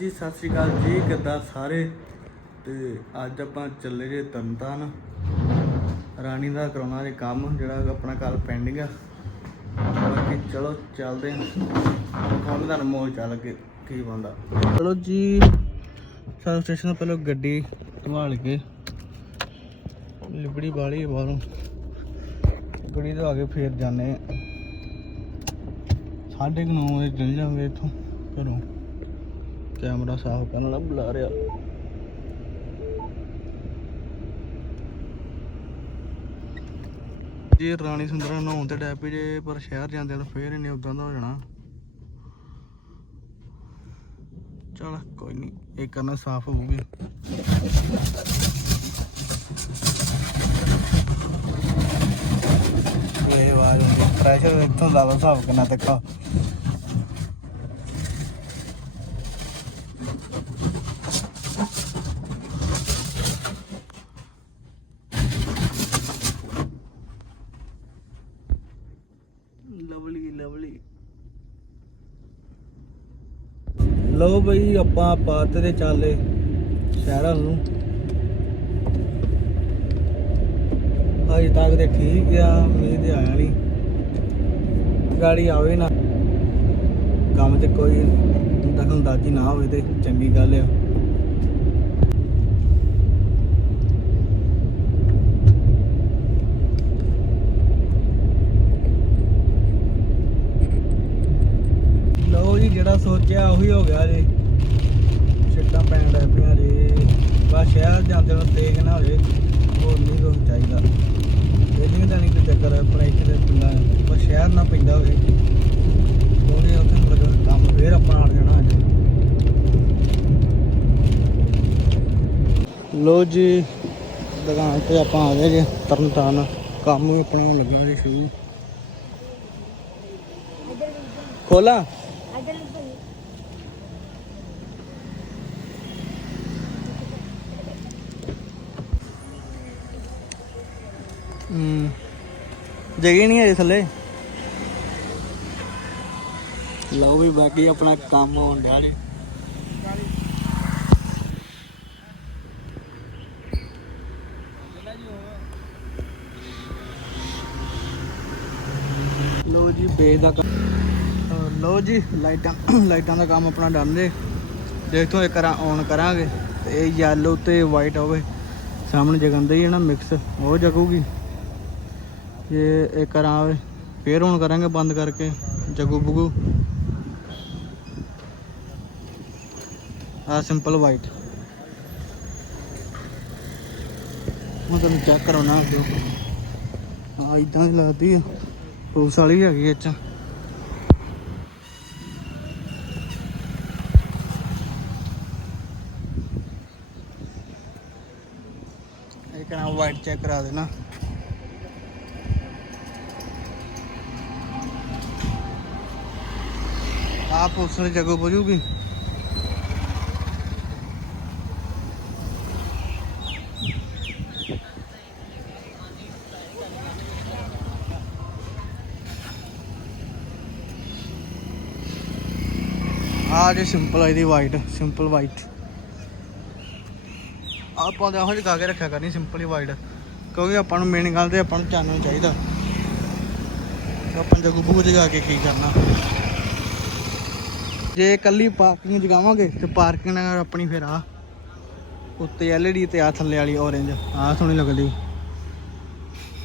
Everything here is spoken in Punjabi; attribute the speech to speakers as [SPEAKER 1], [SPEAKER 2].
[SPEAKER 1] ਜੀ, ਸਤਿ ਸ਼੍ਰੀ ਅਕਾਲ ਜੀ, ਕਿੱਦਾਂ ਸਾਰੇ? ਤੇ ਅੱਜ ਆਪਾਂ ਚੱਲੇ ਜੇ ਤਨਤਨ। ਰਾਣੀ ਦਾ ਕਰਾਉਣਾ ਜੇ ਕੰਮ, ਜਿਹੜਾ ਆਪਣਾ ਕੱਲ ਪੈਂਡਿੰਗ ਆ। ਬਾਕੀ ਚਲੋ ਚੱਲਦੇ ਹਾਂ। ਹੁਣ ਤੁਹਾਨੂੰ ਮੋਲ ਚੱਲ ਕੇ ਕੀ ਬੰਦਾ ਚਲੋ ਜੀ ਸਰਵ ਸਟੇਸ਼ਨ ਤੋਂ ਪਹਿਲਾਂ ਗੱਡੀ ਧਵਾਲ ਕੇ ਲਿਬੜੀ ਬਾਲੀ ਬਾਹਰੋਂ। ਗੱਡੀ ਤੋਂ ਆ ਕੇ ਫੇਰ ਜਾਣੇ ਸਾਢੇ ਕੁ ਨੌ ਵਜੇ ਚੱਲ ਜਾਵਾਂਗੇ ਇੱਥੋਂ, ਘਰੋਂ। ਕੈਮਰਾ ਸਾਫ਼ ਕਰਨ ਵਾਲਾ ਬੁਲਾ ਰਿਹਾ। ਜੇ ਰਾਣੀ ਸੁੰਦਰਾ ਨਹਾਉਣ ਤੇ ਡੈਪੀ ਜੇ, ਪਰ ਸ਼ਹਿਰ ਜਾਂਦੇ ਨੂੰ ਫੇਰ ਇਹਨੇ ਉਦਾਂ ਦਾ ਹੋ ਜਾਣਾ। ਚਲ ਕੋਈ ਨਹੀਂ ਇਹ ਕਰਨਾ ਸਾਫ਼ ਹੋਊਗੀ। ਇਹ ਆਵਾਜ਼ ਪ੍ਰੈਸ਼ਰ ਇੱਥੋਂ ਜ਼ਿਆਦਾ ਹਿਸਾਬ ਕਿੰਨਾ ਤੱਕਾ ਲਵਲੀ ਲਵਲੀ। ਲਓ ਬਈ, ਆਪਾਂ ਪਾਤੇ ਤੇ ਚੱਲੇ ਸ਼ਹਿਰਾਂ ਨੂੰ। ਅਜੇ ਤੱਕ ਤੇ ਠੀਕ ਆ, ਮੀਂਹ ਤੇ ਆਇਆ ਨਹੀਂ ਗਾੜੀ ਆਵੇ ਨਾ। ਕੰਮ ਤੇ ਕੋਈ ਦਖਲਅੰਦਾਜ਼ੀ ਨਾ ਹੋਵੇ ਤੇ ਚੰਗੀ ਗੱਲ ਆ ਲਓ ਜੀ ਜਿਹੜਾ ਸੋਚਿਆ ਉਹੀ ਹੋ ਗਿਆ ਜੀ। ਛਿੱਟਾਂ ਪੈਣ ਲੱਗ ਪਈਆਂ ਜੀ। ਬਸ ਸ਼ਹਿਰ ਜਾਂਦੇ ਨੂੰ ਤੇਜ਼ ਨਾ ਹੋਵੇ ਹੋਰ ਨਹੀਂ ਕੁਛ ਚਾਹੀਦਾ। ਬਿਲਡਿੰਗ ਦਾ ਨਹੀਂ ਕੋਈ ਚੱਕਰ ਆਪਣਾ ਇੱਥੇ ਦੇ ਪਿੰਡਾਂ ਬਸ ਸ਼ਹਿਰ ਨਾ ਪੈਂਦਾ ਹੋਵੇ। ਉਹਨੇ ਉੱਥੇ ਮਤਲਬ ਕੰਮ ਫੇਰ ਆਪਾਂ ਆੜ ਜਾਣਾ ਅੱਜ। ਲੋ ਜੀ, ਦੁਕਾਨ ਤੇ ਆਪਾਂ ਆ ਗਏ ਜੀ, ਤਰਨਤਾਰਨ। ਕੰਮ ਵੀ ਆਪਣਾ ਲੱਗਾ ਜੀ ਸ਼ੁਰੂ। ਖੋਲਾ ਹੂੰ। ਜਗ੍ਹਾ ਨਹੀਂ ਹੈ ਥੱਲੇ। ਲਓ ਵੀ ਬਾਕੀ ਆਪਣਾ ਕੰਮ ਹੋਣ ਡਿਆ ਜੀ। ਲਓ ਜੀ ਬੇਸ ਦਾ ਕੰਮ। ਅਹ ਲਓ ਜੀ, ਲਾਈਟਾਂ ਲਾਈਟਾਂ ਦਾ ਕੰਮ ਆਪਣਾ ਡਨ ਜੇ। ਦੇਖੋ ਇੱਕ ਵਾਰ ਔਨ ਕਰਾਂਗੇ, ਤੇ ਇਹ ਯੈਲੋ ਤੇ ਵਾਈਟ ਹੋਵੇ ਸਾਹਮਣੇ ਜਗੰਦਾ ਹੀ ਹੈ ਨਾ ਮਿਕਸ ਉਹ ਜਗੂਗੀ। ਜੇ ਇੱਕ ਵਾਰ ਆਵੇ ਫੇਰ ਔਨ ਕਰਾਂਗੇ ਬੰਦ ਕਰਕੇ ਜਗੂ ਬੁਗੂ ਆ ਸਿੰਪਲ ਵਾਈਟ ਮੈਂ ਤੁਹਾਨੂੰ ਚੈੱਕ ਕਰਾਉਣਾ ਜੋ ਆ ਇਦਾਂ ਦੀ ਲੱਗਦੀ ਆ ਪੁਲਿਸ ਵਾਲੀ ਵੀ ਹੈਗੀ ਇਹ ਚ ਇੱਕ ਨਾ ਵਾਈਟ ਚੈੱਕ ਕਰਾ ਦੇਣਾ ਆਪ ਉਸ ਨੇ ਜਗੋ ਬਜੂਗੀ ਆ ਜੇ ਸਿੰਪਲ ਆ, ਇਹਦੀ ਵਾਈਟ ਸਿੰਪਲ ਵਾਈਟ ਆਪਾਂ ਤਾਂ ਇਹੋ ਜਿਹੀ ਗਾ ਕੇ ਰੱਖਿਆ ਕਰਨੀ ਸਿੰਪਲ ਹੀ ਵਾਈਟ ਕਿਉਂਕਿ ਆਪਾਂ ਨੂੰ ਮੇਨ ਗੱਲ ਤੇ ਆਪਾਂ ਨੂੰ ਚਾਨਣ ਚਾਹੀਦਾ। ਤੇ ਆਪਾਂ ਜਗੂ ਬੂਗ ਜਗਾ ਕੇ ਕੀ ਕਰਨਾ। ਜੇ ਇਕੱਲੀ ਪਾਰਕਿੰਗ ਜਗਾਵਾਂਗੇ ਤੇ ਪਾਰਕਿੰਗ ਨਾਲ ਆਪਣੀ ਫਿਰ ਆ ਉੱਤੇ ਐਲਈਡੀ ਤੇ ਆ ਥੱਲੇ ਵਾਲੀ orange ਆ ਸੋਹਣੀ ਲੱਗਦੀ।